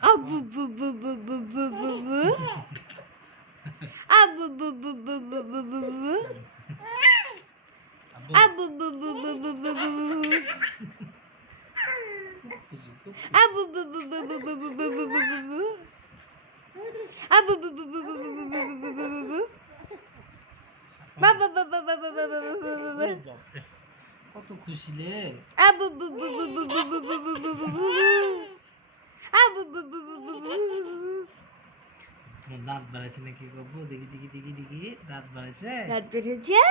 আবু বু বু বু বু বু বু বু আবু বু বু বু বু বু বু বু আবু বু বু বু বু বু বু বু আবু বু বু বু বু বু বু বু বু বু বু আবু বু বু বু বু বু বু বু বু বু বু বু বাবা বাবা বাবা বাবা বাবা কত খুশি রে। আবু বু বু বু বু বু বু বু বু বু বু আবু বু বু বু বু বু তোমার দাঁত বাড়াইছে নাকি গপু? দেখি দেখি দেখি দেখি দাঁত বাড়াইছে। রাত বেরোচ্ছে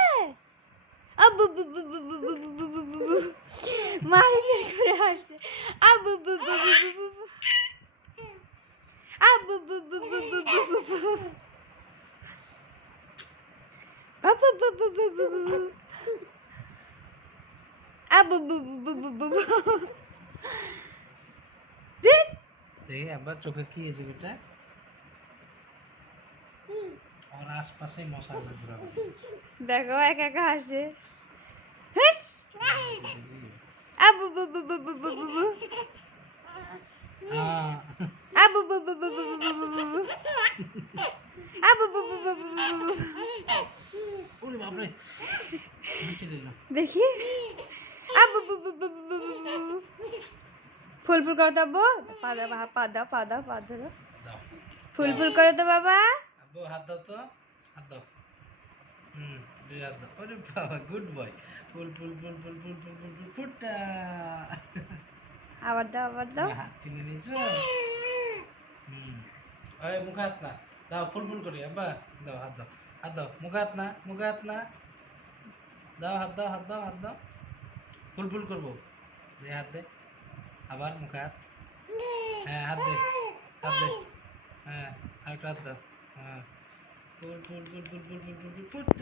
আবু বু বু বু বু বু বু বু বু বু বু মারি বের করে আসছে আবু বু বু বু বু বু বু আবু বু বু বু বু বু বু বু আবু বু বু বু বু বু বু আবু বু বু বু বু বু বু দেখি আবার চোখে কি হয়েছে বেটা? আর আশপাশে মশালা ঘোরাবে। দেখো একা একা হাসে আবু বু বু বু বু বু বু বু আবু বু বু বু বু বু বু বু বু আবু বু বু বু বু বু বু ওরে বাপরে, নিচে দিল। দেখি আবু বু বু বু বু বু বু বু বু ফুল ফুল করো তো আব্বু পা দাও পা দাও পা দাও পা দাও দাও ফুল ফুল করো তো বাবা আব্বু হাত দাও তো, হাত দাও। দুই হাত দাও। ওরে বাবা, গুড বয়। ফুল ফুল ফুল ফুল ফুল ফুল ফুল ফুল ফুটা। আবার দাও আবার দাও হাত চিনে নিয়েছো? ওই মুখে হাত না দাও, ফুল ফুল করি। আব্বা দাও, হাত দাও, হাত দাও। মুখে হাত না, মুখে হাত না। দাও, হাত দাও, হাত দাও, হাত দাও। ফুল ফুল করবো। দে হাত দে। আবার মুখে হাত। হ্যাঁ, হাত দে, হাত দে। হ্যাঁ, আরেকটা হাত দাও। হ্যাঁ, ফুল ফুল ফুল ফুল ফুল ফুল ফুল ফুল ফুটা।